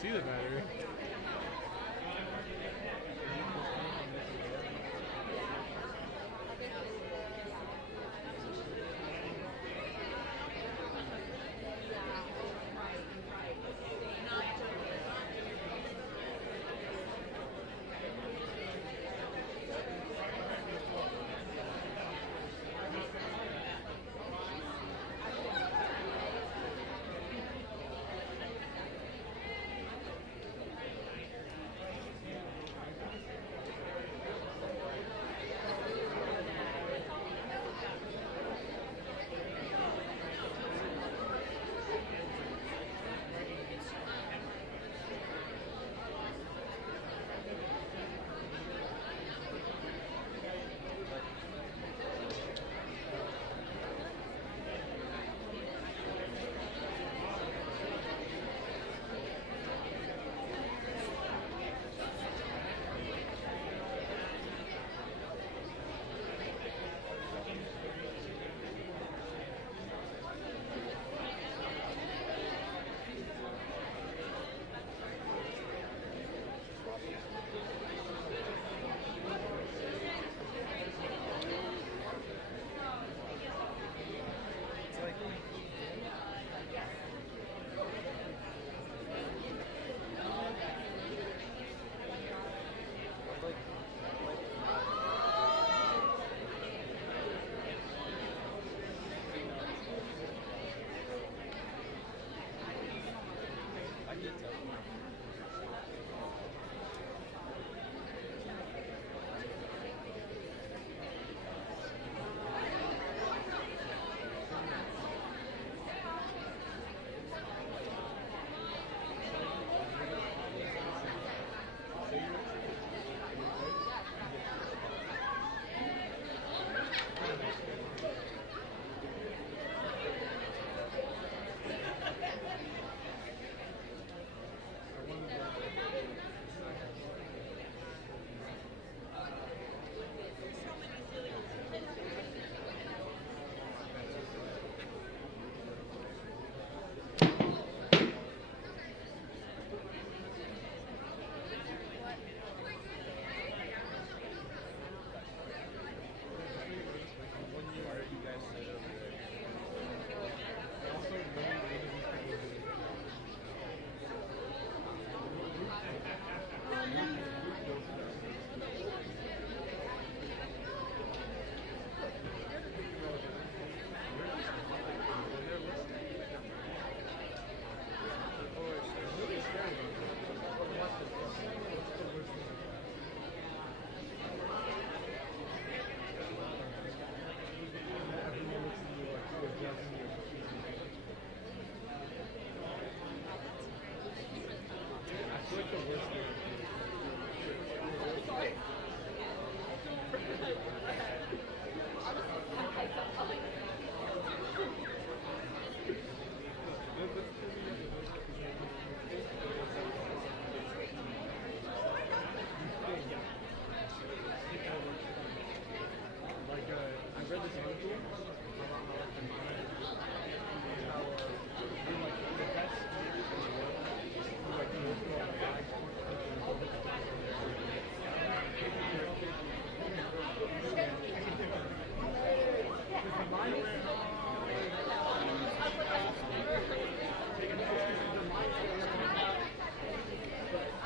see the battery.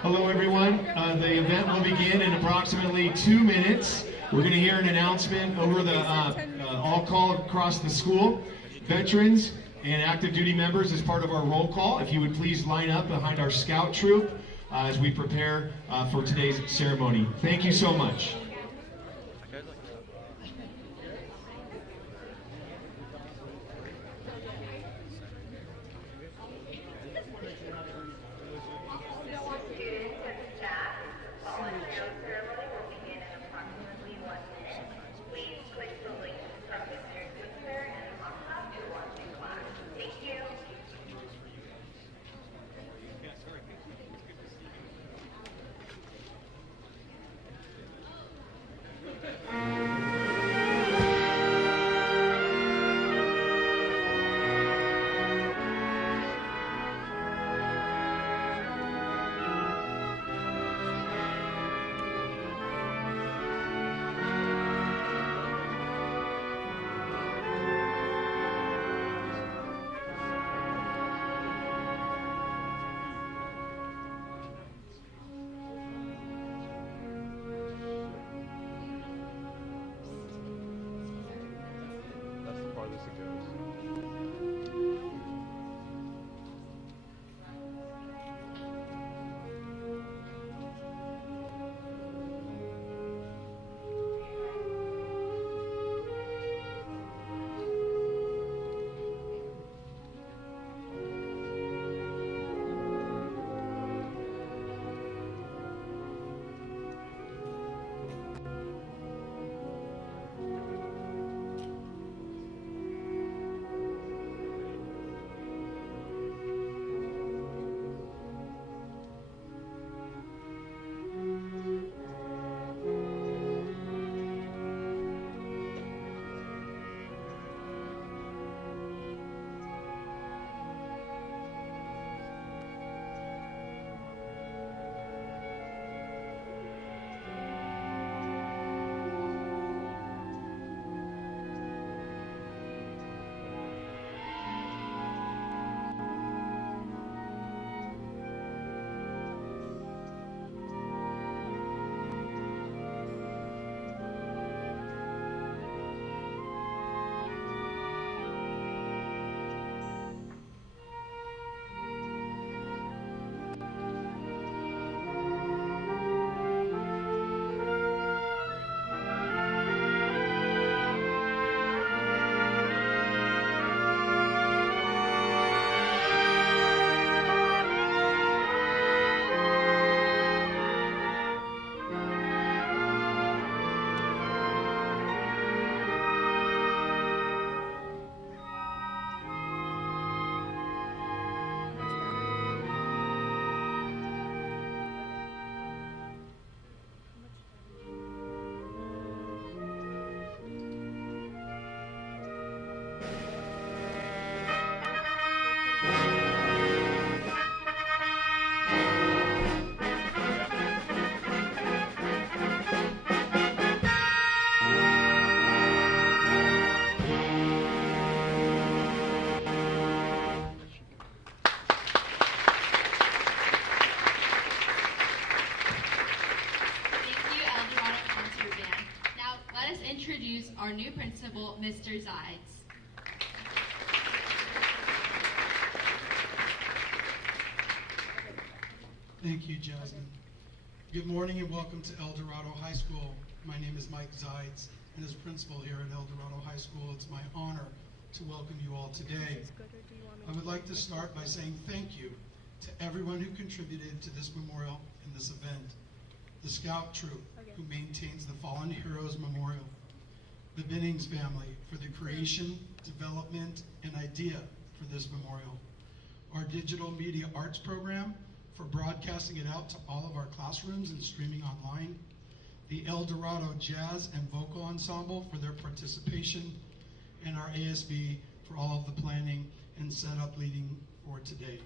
Hello everyone, the event will begin in approximately 2 minutes. We're going to hear an announcement over the all call across the school. Veterans and active duty members as part of our roll call, if you would please line up behind our scout troop as we prepare for today's ceremony. Thank you so much. as it goes. Introduce our new principal, Mr. Edhs. Thank you, Jasmine. Good morning and welcome to El Dorado High School. My name is Mike Edhs, and as principal here at El Dorado High School, it's my honor to welcome you all today. I would like to start by saying thank you to everyone who contributed to this memorial and this event. The Scout Troop, who maintains the Fallen Heroes Memorial. The Binnings family for the creation, development, and idea for this memorial. Our digital media arts program for broadcasting it out to all of our classrooms and streaming online. The El Dorado Jazz and Vocal Ensemble for their participation, and our ASB for all of the planning and setup leading for today.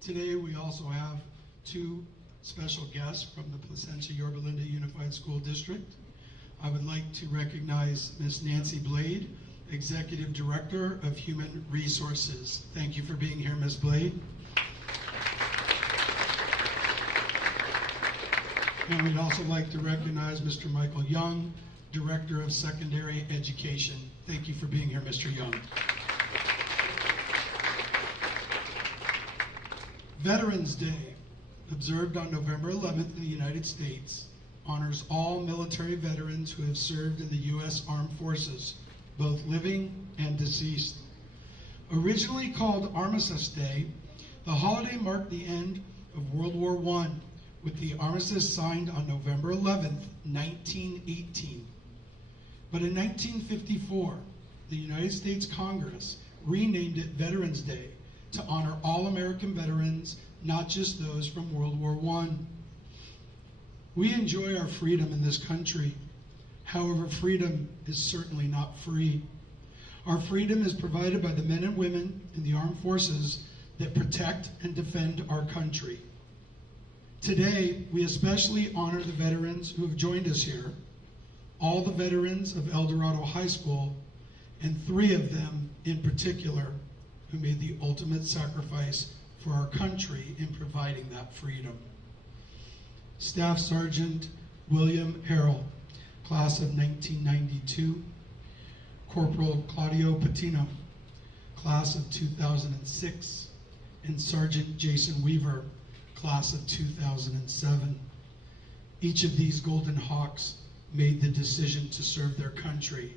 Today we also have two special guests from the Placentia Yorba Linda Unified School District. I would like to recognize Ms. Nancy Blade, Executive Director of Human Resources. Thank you for being here, Ms. Blade. And we'd also like to recognize Mr. Michael Young, Director of Secondary Education. Thank you for being here, Mr. Young. Veterans Day, observed on November 11th in the United States, honors all military veterans who have served in the U.S. Armed Forces, both living and deceased. Originally called Armistice Day, the holiday marked the end of World War I, with the armistice signed on November 11th, 1918. But in 1954, the United States Congress renamed it Veterans Day to honor all American veterans, not just those from World War I. We enjoy our freedom in this country. However, freedom is certainly not free. Our freedom is provided by the men and women in the armed forces that protect and defend our country. Today, we especially honor the veterans who have joined us here, all the veterans of El Dorado High School, and 3 of them in particular who made the ultimate sacrifice for our country in providing that freedom. Staff Sergeant William Harrell, class of 1992. Corporal Claudio Patino, class of 2006, and Sergeant Jason Weaver, class of 2007. Each of these Golden Hawks made the decision to serve their country,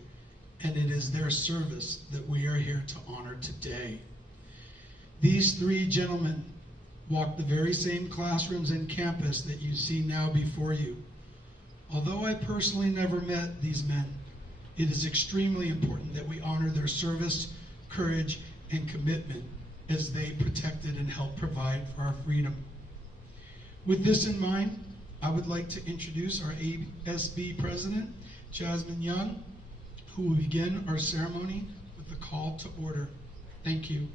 and it is their service that we are here to honor today. These three gentlemen walked the very same classrooms and campus that you see now before you. Although I personally never met these men, it is extremely important that we honor their service, courage, and commitment as they protected and helped provide for our freedom. With this in mind, I would like to introduce our ASB President, Jasmine Young, who will begin our ceremony with a call to order. Thank you.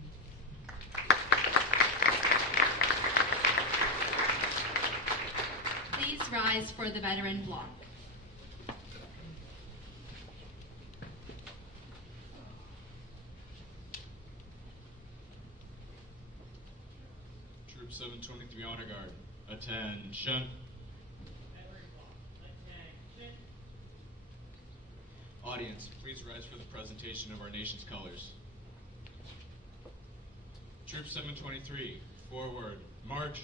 Please rise for the veteran block. Troop 723 Honor Guard, attention. Audience, please rise for the presentation of our nation's colors. Troop 723, forward, march.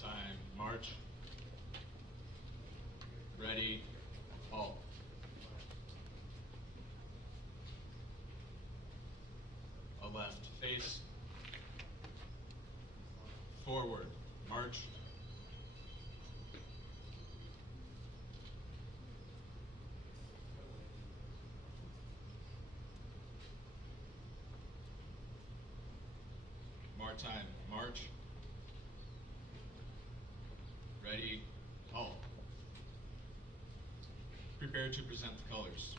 Time, march. Ready, halt. A left face. Forward, march. More time, march. Ready, halt. Prepare to present the colors.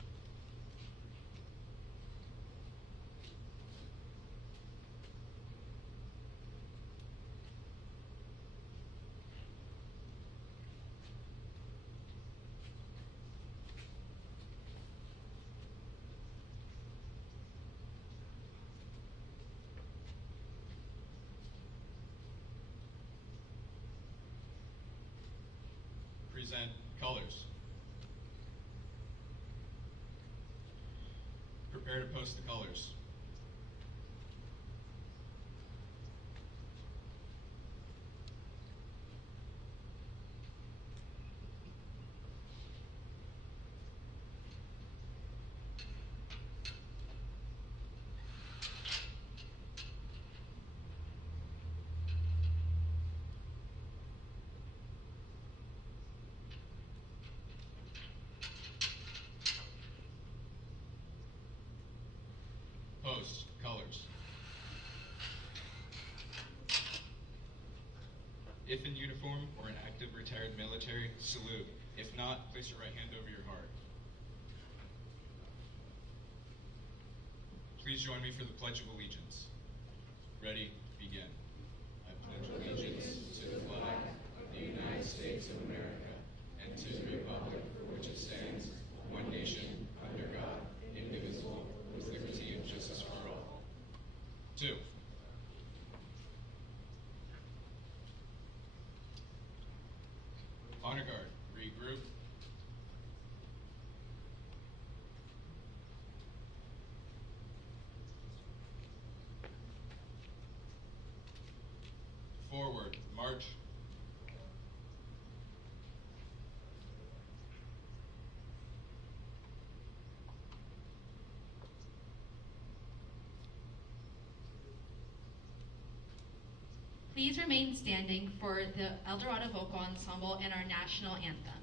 Present colors. Prepare to post the colors. Post colors. If in uniform or in active retired military, salute. If not, place your right hand over your heart. Please join me for the Pledge of Allegiance. Ready, begin. I pledge allegiance to the flag of the United States of America and to the republic for which it stands, one nation, under God, indivisible, with liberty and justice for all. 2. Honor Guard, regroup. Forward, march. Please remain standing for the El Dorado Vocal Ensemble and our national anthem.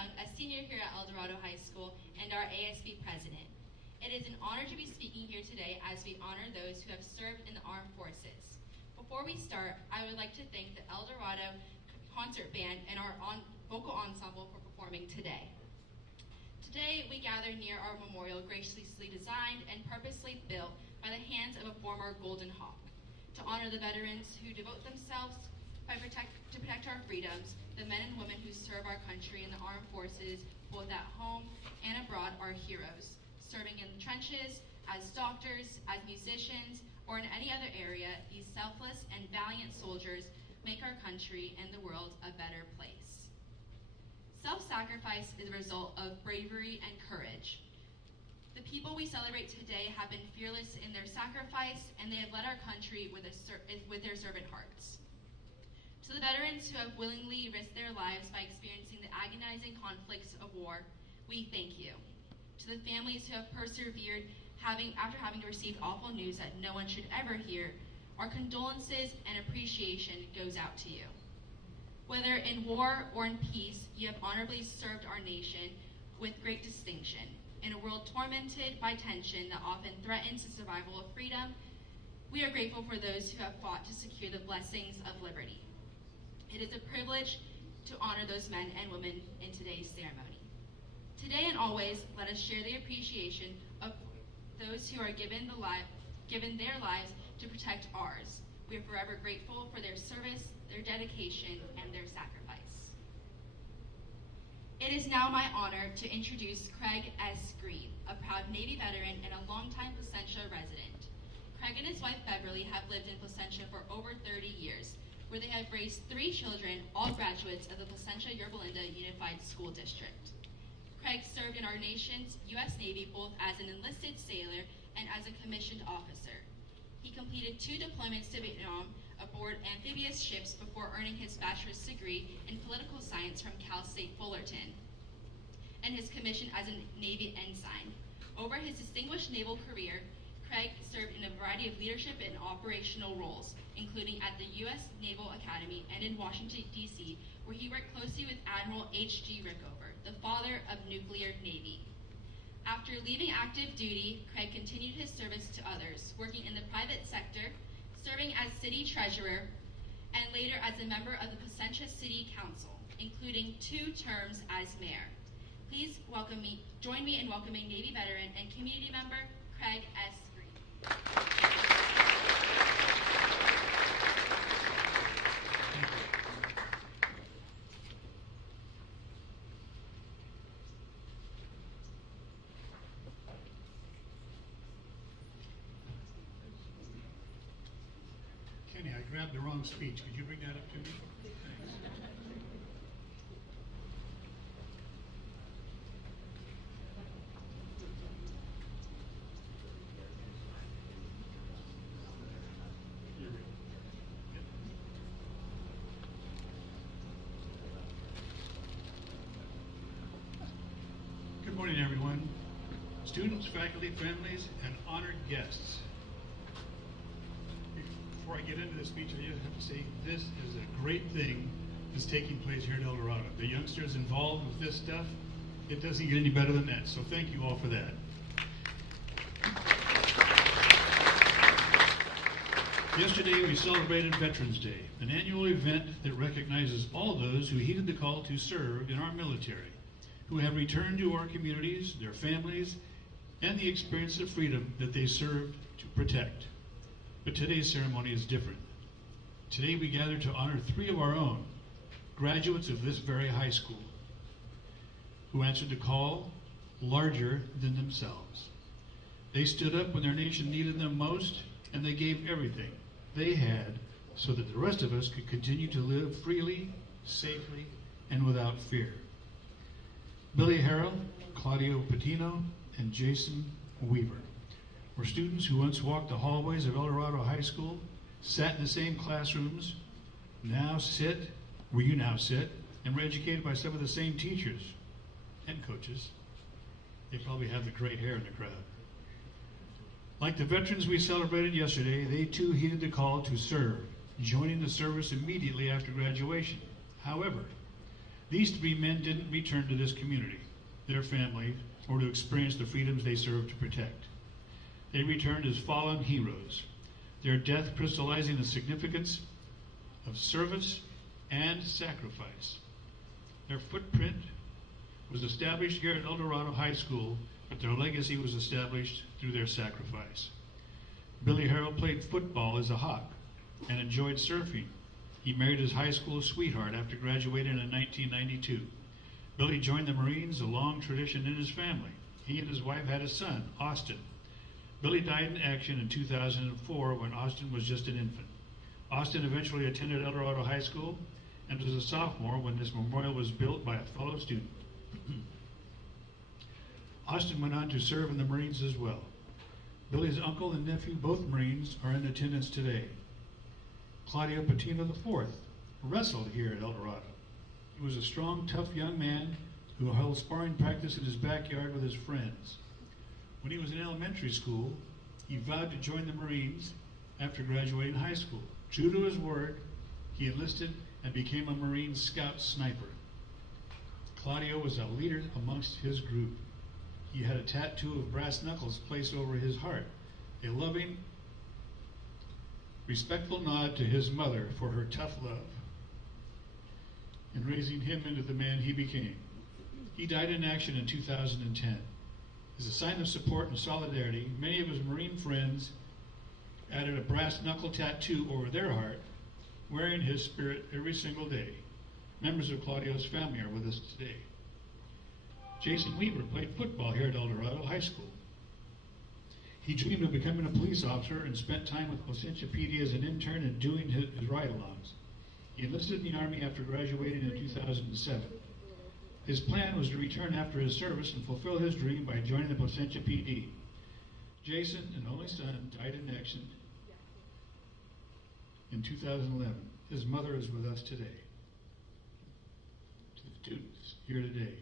Young, a senior here at El Dorado High School and our ASB president. It is an honor to be speaking here today as we honor those who have served in the armed forces. Before we start, I would like to thank the El Dorado Concert Band and our vocal ensemble for performing today. Today, we gather near our memorial graciously designed and purposely built by the hands of a former Golden Hawk to honor the veterans who devote themselves to protect our freedoms. The men and women who serve our country in the armed forces, both at home and abroad, are heroes. Serving in the trenches, as doctors, as musicians, or in any other area, these selfless and valiant soldiers make our country and the world a better place. Self-sacrifice is a result of bravery and courage. The people we celebrate today have been fearless in their sacrifice, and they have led our country with their servant hearts. To the veterans who have willingly risked their lives by experiencing the agonizing conflicts of war, we thank you. To the families who have persevered after having received awful news that no one should ever hear, our condolences and appreciation goes out to you. Whether in war or in peace, you have honorably served our nation with great distinction. In a world tormented by tension that often threatens the survival of freedom, we are grateful for those who have fought to secure the blessings of liberty. It is a privilege to honor those men and women in today's ceremony. Today and always, let us share the appreciation of those who are given their lives to protect ours. We are forever grateful for their service, their dedication, and their sacrifice. It is now my honor to introduce Craig S. Green, a proud Navy veteran and a longtime Placentia resident. Craig and his wife Beverly have lived in Placentia for over 30 years, where they have raised 3 children, all graduates of the Placentia Yorba Linda Unified School District. Craig served in our nation's U.S. Navy both as an enlisted sailor and as a commissioned officer. He completed 2 deployments to Vietnam aboard amphibious ships before earning his bachelor's degree in political science from Cal State Fullerton and his commission as a Navy ensign. Over his distinguished naval career, Craig served in a variety of leadership and operational roles, including at the U.S. Naval Academy and in Washington, D.C., where he worked closely with Admiral H.G. Rickover, the father of nuclear Navy. After leaving active duty, Craig continued his service to others, working in the private sector, serving as city treasurer, and later as a member of the Placentia City Council, including 2 terms as mayor. Please join me in welcoming Navy veteran and community member Craig S. Green. Kenny, I grabbed the wrong speech. Could you bring that up to me? Thanks. Here we go. Yep. Good morning, everyone. Students, faculty, families, and honored guests. Before I get into the speech, I just have to say this is a great thing that's taking place here at El Dorado. The youngsters involved with this stuff, it doesn't get any better than that. So thank you all for that. Yesterday we celebrated Veterans Day, an annual event that recognizes all those who heeded the call to serve in our military, who have returned to our communities, their families, and the experience of freedom that they served to protect. But today's ceremony is different. Today we gather to honor 3 of our own, graduates of this very high school, who answered the call larger than themselves. They stood up when their nation needed them most, and they gave everything they had so that the rest of us could continue to live freely, safely, and without fear. Billy Harrell, Claudio Patino, and Jason Weaver were students who once walked the hallways of El Dorado High School, sat in the same classrooms, where you now sit, and were educated by some of the same teachers and coaches. They probably have the gray hair in the crowd. Like the veterans we celebrated yesterday, they too heeded the call to serve, joining the service immediately after graduation. However, These 3 men didn't return to this community, their family, or to experience the freedoms they served to protect. They returned as fallen heroes, their death crystallizing the significance of service and sacrifice. Their footprint was established here at El Dorado High School, but their legacy was established through their sacrifice. Billy Harrell played football as a Hawk and enjoyed surfing. He married his high school sweetheart after graduating in 1992. Billy joined the Marines, a long tradition in his family. He and his wife had a son, Austin. Billy died in action in 2004 when Austin was just an infant. Austin eventually attended El Dorado High School and was a sophomore when this memorial was built by a fellow student. Austin went on to serve in the Marines as well. Billy's uncle and nephew, both Marines, are in attendance today. Claudio Patino IV wrestled here at El Dorado. He was a strong, tough young man who held sparring practice in his backyard with his friends. When he was in elementary school, he vowed to join the Marines after graduating high school. True to his word, he enlisted and became a Marine Scout sniper. Claudio was a leader amongst his group. He had a tattoo of brass knuckles placed over his heart, a loving, respectful nod to his mother for her tough love in raising him into the man he became. He died in action in 2010. As a sign of support and solidarity, many of his Marine friends added a brass knuckle tattoo over their heart, wearing his spirit every single day. Members of Claudio's family are with us today. Jason Weaver played football here at El Dorado High School. He dreamed of becoming a police officer and spent time with Placentia PD as an intern and doing his ride-alongs. He enlisted in the Army after graduating in 2007. His plan was to return after his service and fulfill his dream by joining the Placentia PD. Jason, an only son, died in action in 2011. His mother is with us today. To the students here today.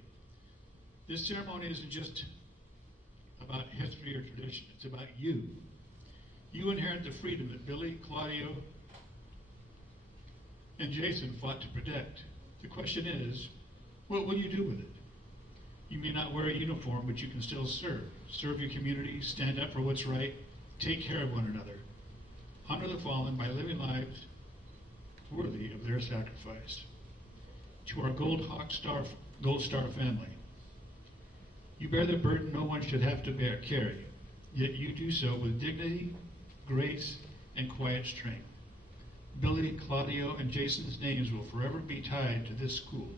This ceremony isn't just about history or tradition, it's about you. You inherit the freedom that Billy, Claudio, and Jason fought to protect. The question is, what will you do with it? You may not wear a uniform, but you can still serve. Serve your community, stand up for what's right, take care of one another. Honor the fallen by living lives worthy of their sacrifice. To our Gold Star family, you bear the burden no one should have to carry, yet you do so with dignity, grace, and quiet strength. Billy, Claudio, and Jason's names will forever be tied to this school,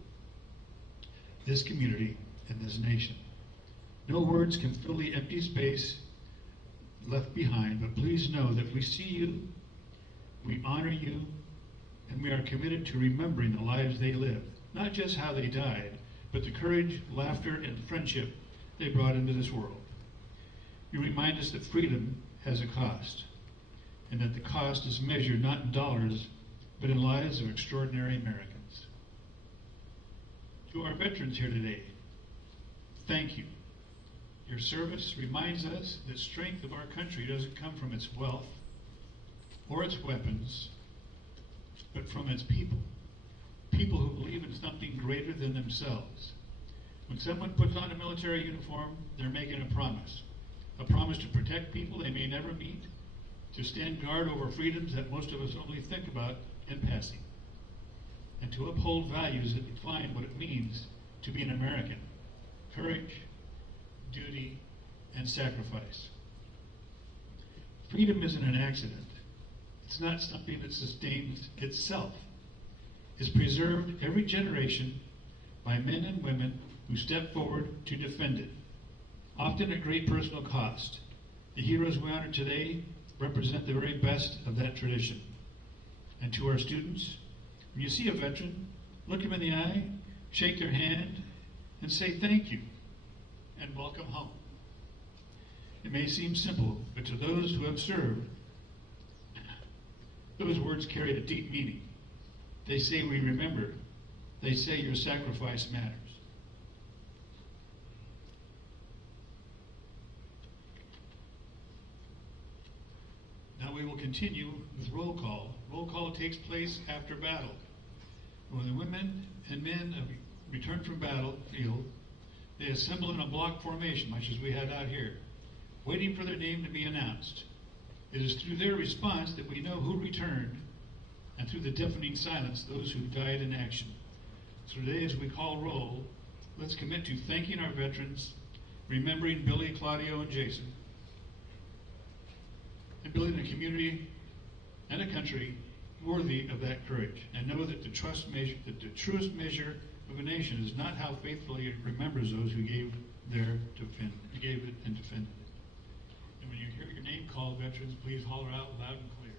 this community, and this nation. No words can fill the empty space left behind, but please know that we see you, we honor you, and we are committed to remembering the lives they lived, not just how they died, but the courage, laughter, and friendship they brought into this world. You remind us that freedom has a cost, and that the cost is measured not in dollars, but in lives of extraordinary Americans. To our veterans here today, thank you. Your service reminds us that strength of our country doesn't come from its wealth or its weapons, but from its people. People who believe in something greater than themselves. When someone puts on a military uniform, they're making a promise to protect people they may never meet, to stand guard over freedoms that most of us only think about in passing, and to uphold values that define what it means to be an American: courage, duty, and sacrifice. Freedom isn't an accident. It's not something that sustains itself. It's preserved every generation by men and women who step forward to defend it, often at great personal cost. The heroes we honor today represent the very best of that tradition. And to our students, when you see a veteran, look them in the eye, shake their hand, and say thank you, and welcome home. It may seem simple, but to those who have served, those words carry a deep meaning. They say we remember. They say your sacrifice matters. Now we will continue with roll call. Roll call takes place after battle, when the women and men of return from battlefield, they assemble in a block formation, much as we had out here, waiting for their name to be announced. It is through their response that we know who returned, and through the deafening silence, those who died in action. So today, as we call roll, let's commit to thanking our veterans, remembering Billy, Claudio, and Jason, and building a community and a country worthy of that courage. And know that the truest measure of a nation is not how faithfully it remembers those who gave it and defended it. And when you hear your name called, veterans, please holler out loud and clear.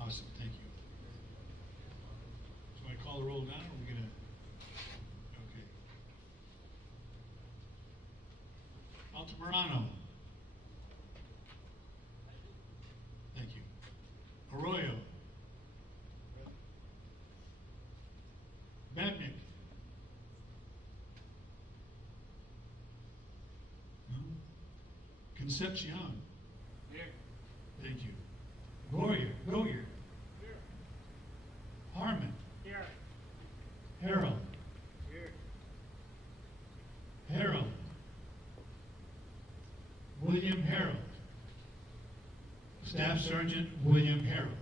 Awesome, thank you. So I call the roll now, or are we gonna? Okay. Altamirano. Thank you. Arroyo. Babnick. No? Concepcion. Here. Thank you. Goyer. Here. Harmon. Here. Harold. Here. Harold. William Harold. Staff Sergeant William Harold.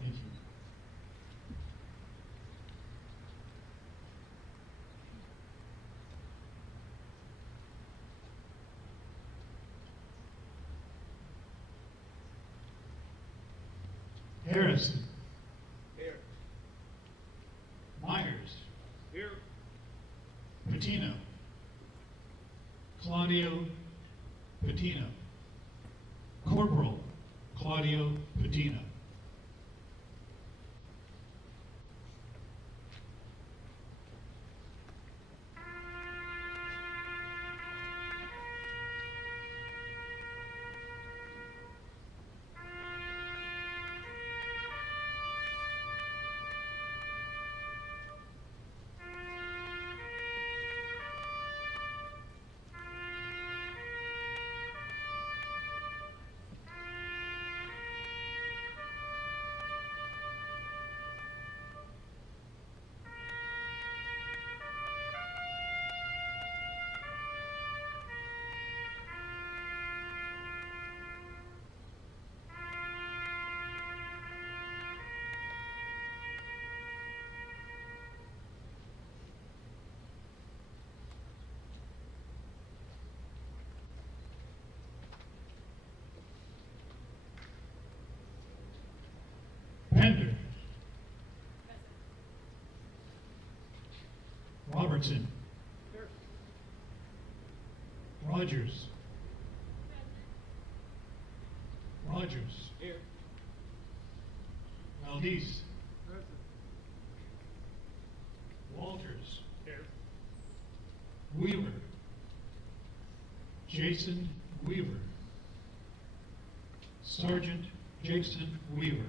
Thank you. Harrison. Here. Myers. Here. Patino. Claudio Patino. Corporal Claudio Patino. Pender. Robertson. Rogers. Here. Valdez. Walters. Here. Weaver. Jason Weaver. Sergeant Jason Weaver.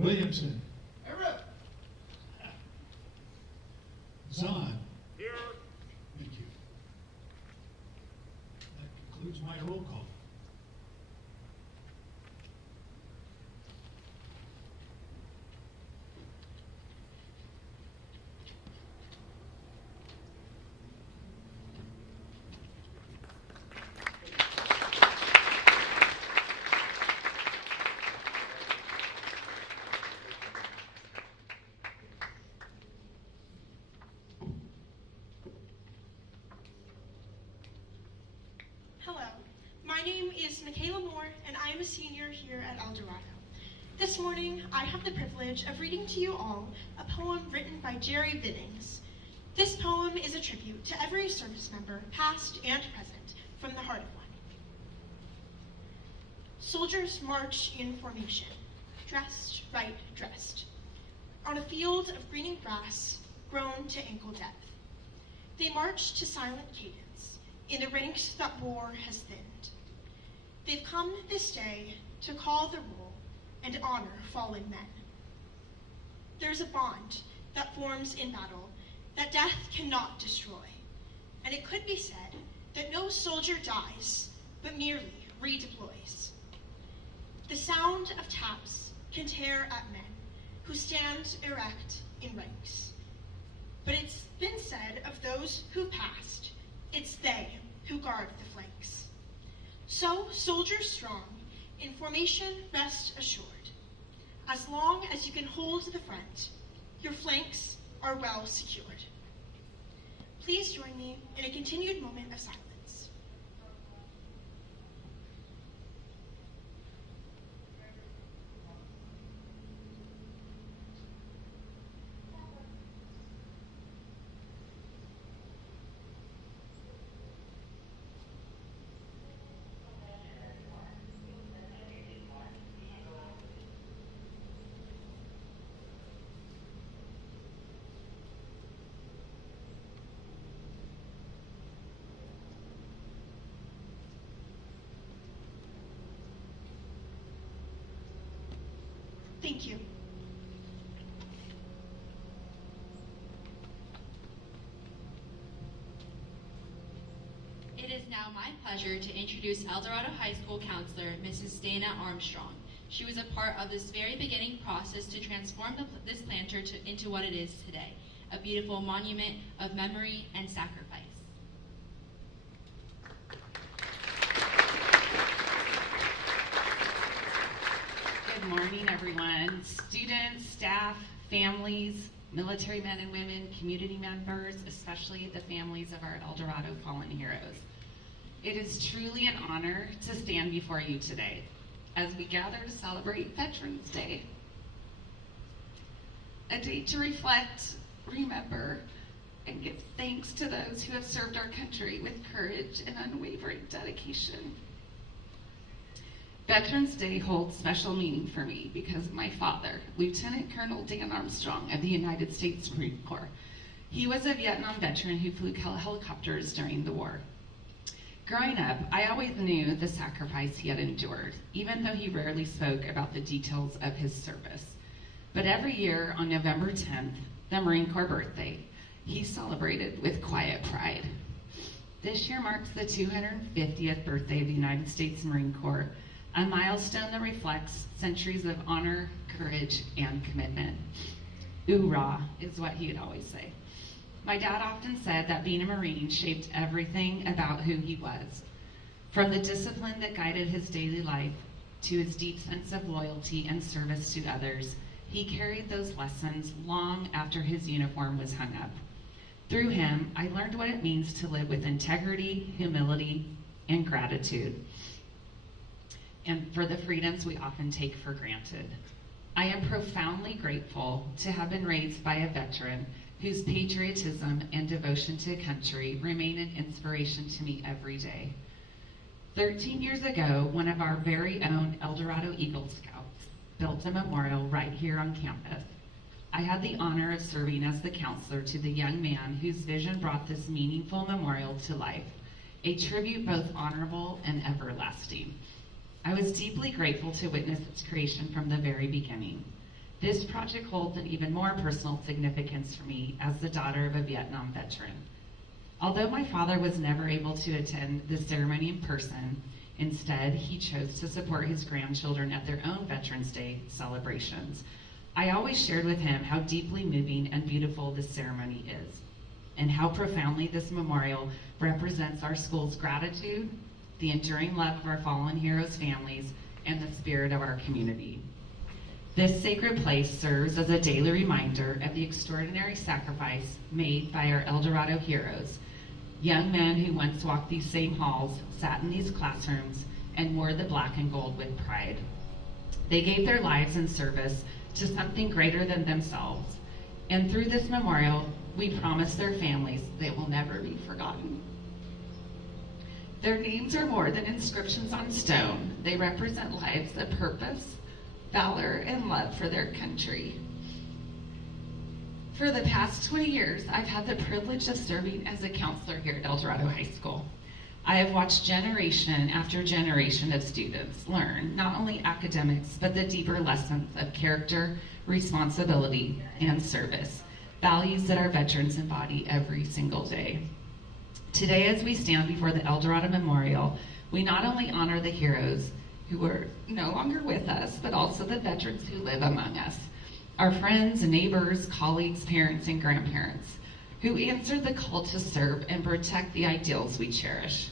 Williamson. Zahn. Here. Thank you. That concludes my roll call. Hello, my name is Michaela Moore, and I am a senior here at El Dorado. This morning, I have the privilege of reading to you all a poem written by Jerry Biddings. This poem is a tribute to every service member, past and present, from the heart of one. Soldiers march in formation, dressed, right dressed, on a field of greening grass grown to ankle depth. They march to silent cadence in the ranks that war has thinned. They've come this day to call the roll and honor fallen men. There's a bond that forms in battle that death cannot destroy, and it could be said that no soldier dies, but merely redeploys. The sound of taps can tear at men who stand erect in ranks, but it's been said of those who passed, it's they who guard the flanks. So, soldiers strong, in formation rest assured. As long as you can hold the front, your flanks are well secured. Please join me in a continued moment of silence. Thank you. It is now my pleasure to introduce El Dorado High School counselor, Mrs. Dana Armstrong. She was a part of this very beginning process to transform this planter into what it is today, a beautiful monument of memory and sacrifice. Good morning, everyone. Students, staff, families, military men and women, community members, especially the families of our El Dorado fallen heroes. It is truly an honor to stand before you today as we gather to celebrate Veterans Day. A day to reflect, remember, and give thanks to those who have served our country with courage and unwavering dedication. Veterans Day holds special meaning for me because of my father, Lieutenant Colonel Dan Armstrong of the United States Marine Corps. He was a Vietnam veteran who flew helicopters during the war. Growing up, I always knew the sacrifice he had endured, even though he rarely spoke about the details of his service. But every year on November 10th, the Marine Corps birthday, he celebrated with quiet pride. This year marks the 250th birthday of the United States Marine Corps, a milestone that reflects centuries of honor, courage, and commitment. Oorah is what he'd always say. My dad often said that being a Marine shaped everything about who he was. From the discipline that guided his daily life to his deep sense of loyalty and service to others, he carried those lessons long after his uniform was hung up. Through him, I learned what it means to live with integrity, humility, and gratitude, and for the freedoms we often take for granted. I am profoundly grateful to have been raised by a veteran whose patriotism and devotion to country remain an inspiration to me every day. 13 years ago, one of our very own El Dorado Eagle Scouts built a memorial right here on campus. I had the honor of serving as the counselor to the young man whose vision brought this meaningful memorial to life, a tribute both honorable and everlasting. I was deeply grateful to witness its creation from the very beginning. This project holds an even more personal significance for me as the daughter of a Vietnam veteran. Although my father was never able to attend the ceremony in person, instead he chose to support his grandchildren at their own Veterans Day celebrations. I always shared with him how deeply moving and beautiful this ceremony is, and how profoundly this memorial represents our school's gratitude, the enduring love of our fallen heroes' families, and the spirit of our community. This sacred place serves as a daily reminder of the extraordinary sacrifice made by our El Dorado heroes, young men who once walked these same halls, sat in these classrooms, and wore the black and gold with pride. They gave their lives in service to something greater than themselves, and through this memorial, we promise their families they will never be forgotten. Their names are more than inscriptions on stone. They represent lives of purpose, valor, and love for their country. For the past 20 years, I've had the privilege of serving as a counselor here at El Dorado High School. I have watched generation after generation of students learn not only academics, but the deeper lessons of character, responsibility, and service, values that our veterans embody every single day. Today, as we stand before the El Dorado Memorial, we not only honor the heroes who are no longer with us, but also the veterans who live among us, our friends, neighbors, colleagues, parents, and grandparents, who answered the call to serve and protect the ideals we cherish.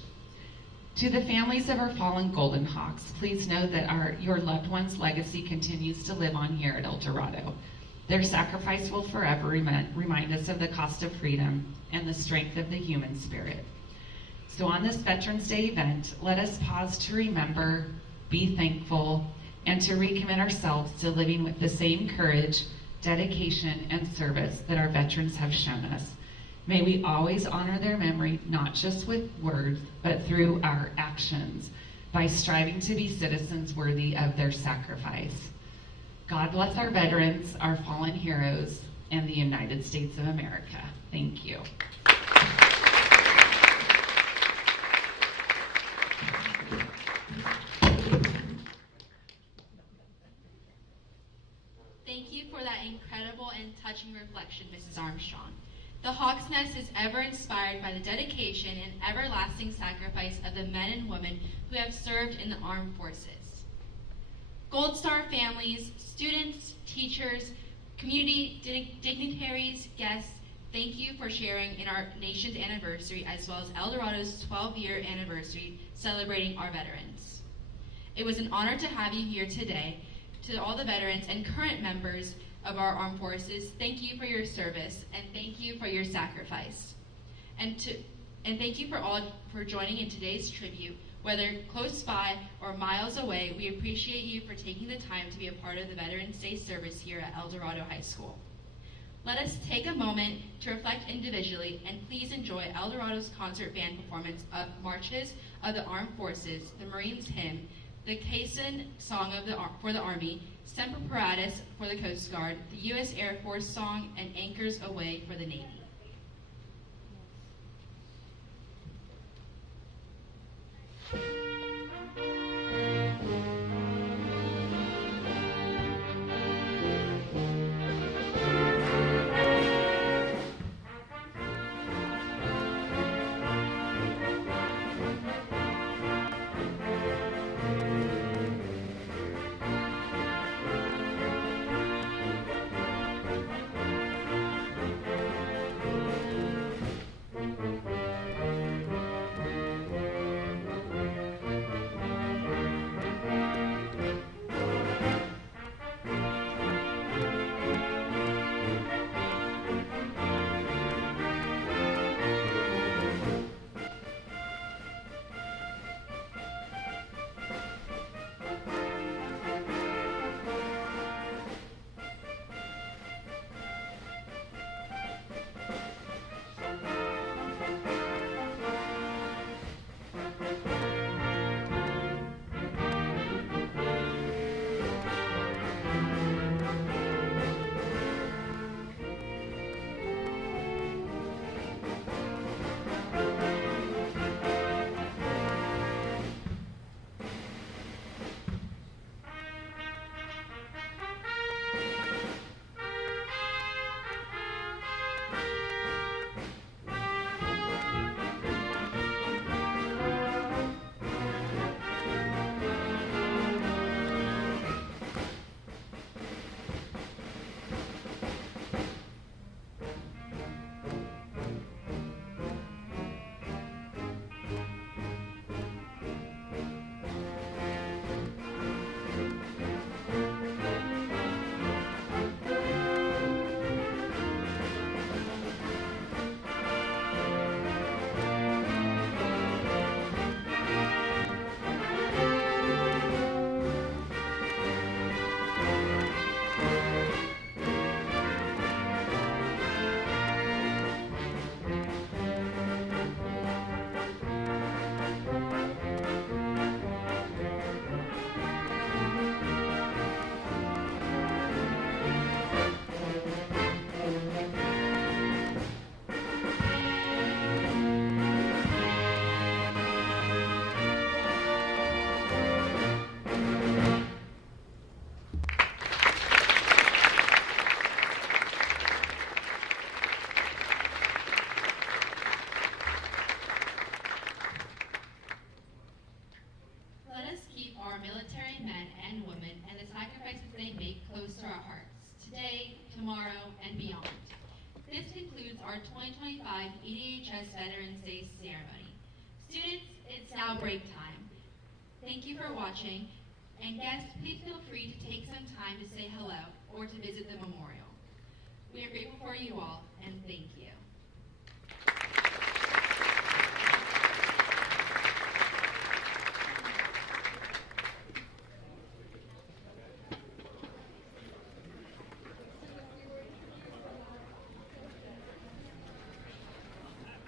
To the families of our fallen Golden Hawks, please know that your loved one's legacy continues to live on here at El Dorado. Their sacrifice will forever remind us of the cost of freedom and the strength of the human spirit. So on this Veterans Day event, let us pause to remember, be thankful, and to recommit ourselves to living with the same courage, dedication, and service that our veterans have shown us. May we always honor their memory, not just with words, but through our actions, by striving to be citizens worthy of their sacrifice. God bless our veterans, our fallen heroes, and the United States of America. Thank you. Thank you for that incredible and touching reflection, Mrs. Armstrong. The Hawks Nest is ever inspired by the dedication and everlasting sacrifice of the men and women who have served in the armed forces. Gold Star families, students, teachers, community dignitaries, guests, thank you for sharing in our nation's anniversary as well as El Dorado's 12-year anniversary celebrating our veterans. It was an honor to have you here today. To all the veterans and current members of our armed forces, thank you for your service and thank you for your sacrifice. And thank you for joining in today's tribute. Whether close by or miles away, we appreciate you for taking the time to be a part of the Veterans Day service here at El Dorado High School. Let us take a moment to reflect individually and please enjoy El Dorado's concert band performance of Marches of the Armed Forces, the Marines Hymn, the Caisson Song for the Army, Semper Paratus for the Coast Guard, the U.S. Air Force Song, and Anchors Away for the Navy. our 2025 EDHS Veterans Day ceremony. Students, it's now break time. Thank you for watching, and guests, please feel free to take some time to say hello or to visit the memorial. We are grateful for you all, and thank you.